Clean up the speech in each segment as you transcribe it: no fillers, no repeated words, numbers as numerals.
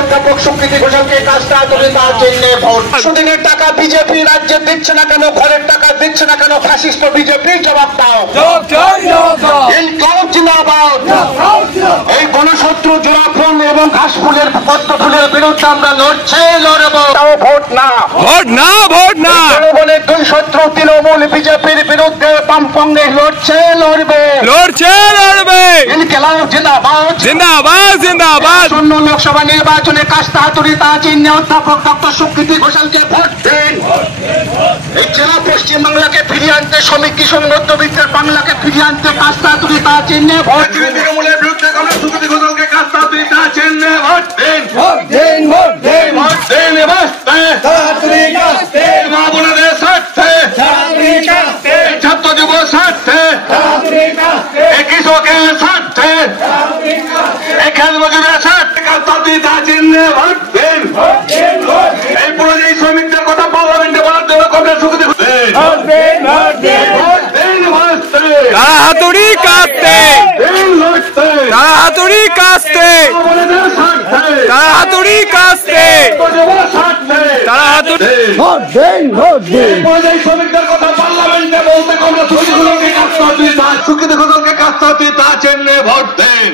অধ্যাপক সুকৃতি ঘোষালকে কাজটা তুলে দেওয়ার জন্য ভোট। সুদিনের টাকা বিজেপি রাজ্যে দিচ্ছে না কেন, ঘরের টাকা দিচ্ছে না কেন, ফ্যাসিস্ট বিজেপি জবাব দাও। ইনকলাব জিন্দাবাদ। এই গণশত্রু জোড়াফুল এবং ঘাসফুলের পদ্মফুলের বিরুদ্ধে আমরা লড়বো। ভোট না, ভোট না, ভোট না। তৃণমূলের দুই শত্রু তৃণমূল বিজেপির বিরুদ্ধে বাম কংগ্রেস লড়বে। ইনকলাব জিন্দাবাদ, জিন্দাবাদ, জিন্দাবাদ। শূন্য লোকসভা নির্বাচনে কাস্তা হাতুড়িতা চিহ্নে অধ্যাপক ডক্টর সুকৃতি ঘোষালকে ভোট দিন। এই জেলা পশ্চিমবাংলাকে ফিরিয়ে আনতে, শ্রমিক কৃষক মধ্যবিত্তের বাংলাকে ফিরিয়ে আনতে কাস্তা হাতুড়িতা চিহ্নে ভোট দিন। তৃণমূলের বিরুদ্ধে সুকৃতি ঘোষালকে কাস্তা হাতুড়িতা চিহ্নে ভোট দিন। মা বোনেদের স্বার্থে, ছাত্র যুব স্বার্থে, কৃষকের স্বার্থে, খেল মজুরের স্বার্থে কাস্তা হাতুড়িতা চিহ্নে ভোট দিন। এই পরিযায়ী শ্রমিকদের কথা পার্লামেন্টে বলার জন্য কংগ্রেস সুকৃতি হাতুড়ি কাটতে, হাতুড়ি কাটতে, হাতুড়ি কাটতে, শ্রমিকদের কথা পার্লামেন্টে বলতে কংগ্রেস সুকৃতি ঘোষালকে কাস্তা হাতুড়িতা চিহ্নে ভোট দেন।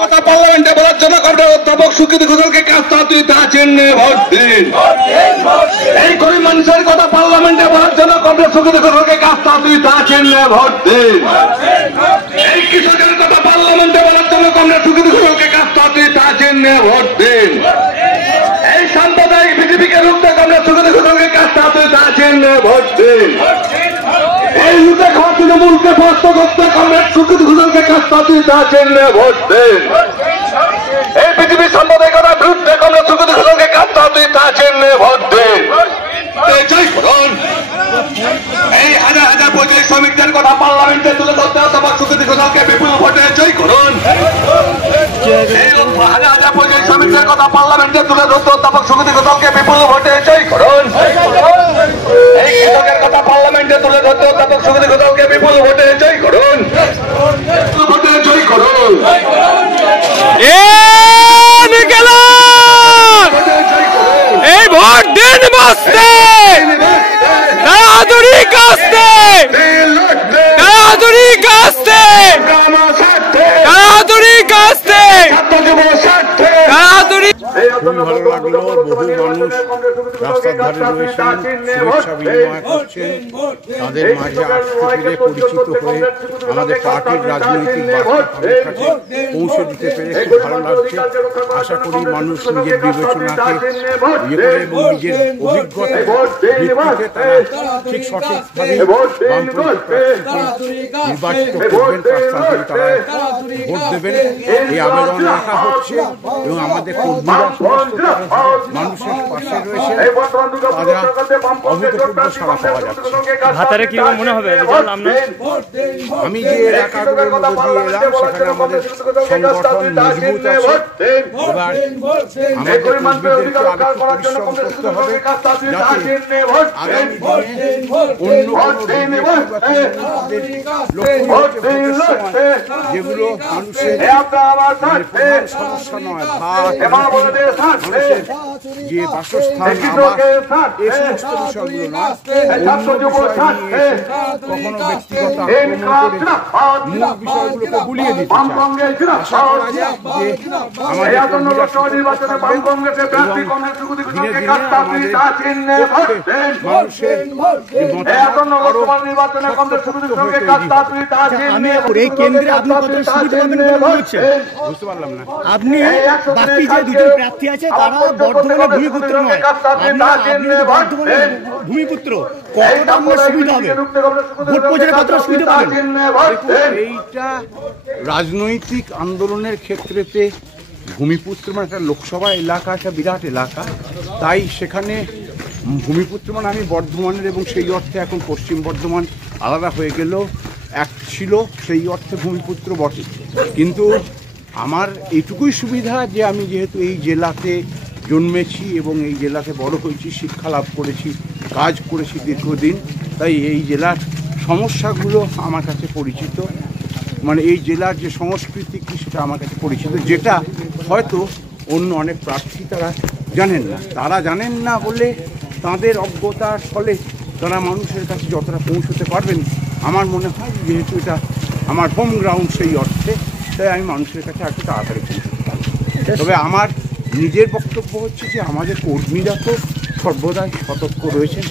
কথা পার্লামেন্টে বলার জন্য কংগ্রেস অধ্যাপক সুকৃতি ঘোষালকে কাস্তা হাতুড়িতা চিহ্নে ভোট দিন। এই গরিব মানুষের কথা পার্লামেন্টে বলার জন্য কংগ্রেস সুকৃতি ঘোষালকে কাস্তা হাতুড়িতা চিহ্নে ভোট দিন। এই কৃষকের কথা পার্লামেন্টে বলার জন্য কংগ্রেস সুকৃতি ঘোষালকে কাস্তা হাতুড়িতা চিহ্নে ভোট দিন। এই সাম্প্রদায়িক বিজেপিকে রুখতে কংগ্রেস সুকৃতি ঘোষালকে কাস্তা হাতুড়িতা চিহ্নে ভোট দিন। এই লুটে খাওয়া তৃণমূলকে পরাস্ত করতে কংগ্রেস সুকৃতি ঘোষালকে কাস্তা হাতুড়িতা চিহ্নে ভোট দিন। এই পৃথিবীর সাম্প্রদায়িকতার বিরুদ্ধে কংগ্রেস সুকৃতি ঘোষালকে কাস্তা হাতুড়িতা চিহ্নে ভোট দিন। জয় করুন। এই হাজার হাজার পরিযায়ী শ্রমিকদের কথা পার্লামেন্টে তুলে ধরতে অধ্যাপক সুকৃতি ঘোষালকে বিপুল ভোটে জয় করুন। এই হাজার হাজার পরিযায়ী শ্রমিকদের কথা পার্লামেন্টে তুলে ধরতে অধ্যাপক সুকৃতি ঘোষালকে বিপুল ভোটে জয় করুন। এই কৃষকের কথা পার্লামেন্টে তুলে ধরতে অধ্যাপক সুকৃতি ঘোষালকে বিপুল ভোটে জয় করুন। ভোটে জয় করুন। এই ভোট দিন বসতে, হাতুড়ি কাটতে, হাতুড়ি কাটতে, হাতুড়ি কাটতে, হাতুড়ি। খুবই ভালো লাগলো, বহু মানুষ রাস্তার ধারে রয়েছেন, শুভেচ্ছা বিনিময় করছেন, তাদের মাঝে আসতে পেরে, পরিচিত হয়ে আমাদের পার্টির রাজনৈতিক বার্তা তাদের কাছে পৌঁছে দিতে পেরে খুব ভালো লাগছে। আশা করি মানুষ নিজের বিবেচনাকে ইয়ে করে এবং নিজের অভিজ্ঞতার ভিত্তিতে তারা ঠিক সঠিকভাবে বামপন্থী প্রার্থীকে নির্বাচিত করবেন, তারা ভোট দেবেন, এই আবেদন রাখা হচ্ছে। এবং আমাদের কর্মীরা মানুষের পাশে রয়েছে, তারা অভূতপূর্ব সাড়া পাওয়া যাচ্ছে। ভাতারে কি মনে হবে? আমি যে এলাকাগুলোর মধ্যে দিয়ে এলাম সেখানে আমাদের সংগঠন মজবুত আছে। এবার আমাদের কর্মীদেরকে আরেকটু পরিশ্রম করতে হবে যাতে আগামী দিনে অন্য যেগুলো মানুষের সমস্যা নয়, মানুষের যে বাসস্থান, এই সমস্ত বিষয়গুলো নয়, কখনো ব্যক্তিগত আক্রমণ করে মূল বিষয়গুলোকে গুলিয়ে দিতে চায়। আশা করা যায় যে আমাদের কর্মীরা ধীরে ধীরে মানুষের বুঝতে পারলাম না। আপনি বাকি যে দুজন প্রার্থী আছে তারা বর্ধমানের ভূমিপুত্র নয়, বর্ধমানের ভূমিপুত্র, কতটা আপনার সুবিধা হবে? ভোট পৌঁছালে কতটা সুবিধা পাবেন? এইটা রাজনৈতিক আন্দোলনের ক্ষেত্রেতে ভূমিপুত্র মানে একটা লোকসভা এলাকা, একটা বিরাট এলাকা, তাই সেখানে ভূমিপুত্র মানে আমি বর্ধমানের, এবং সেই অর্থে এখন পশ্চিম বর্ধমান আলাদা হয়ে গেলেও এক ছিল, সেই অর্থে ভূমিপুত্র বটে। কিন্তু আমার এইটুকুই সুবিধা যে আমি যেহেতু এই জেলাতে জন্মেছি এবং এই জেলাতে বড় হয়েছি, শিক্ষা লাভ করেছি, কাজ করেছি দীর্ঘদিন, তাই এই জেলার সমস্যাগুলো আমার কাছে পরিচিত। মানে এই জেলার যে সংস্কৃতি কি সেটা আমার কাছে পরিচিত, যেটা হয়তো অন্য অনেক প্রার্থী তারা জানেন না। তারা জানেন না বলে তাদের অজ্ঞতার ফলে তারা মানুষের কাছে যতটা পৌঁছতে পারবেন, আমার মনে হয় যেহেতু এটা আমার হোম গ্রাউন্ড সেই অর্থে, তাই আমি মানুষের কাছে একটু তাড়াতাড়ি পৌঁছতে পারব। তবে আমার নিজের বক্তব্য হচ্ছে যে আমাদের কর্মীরা তো সর্বদাই সতর্ক রয়েছেন।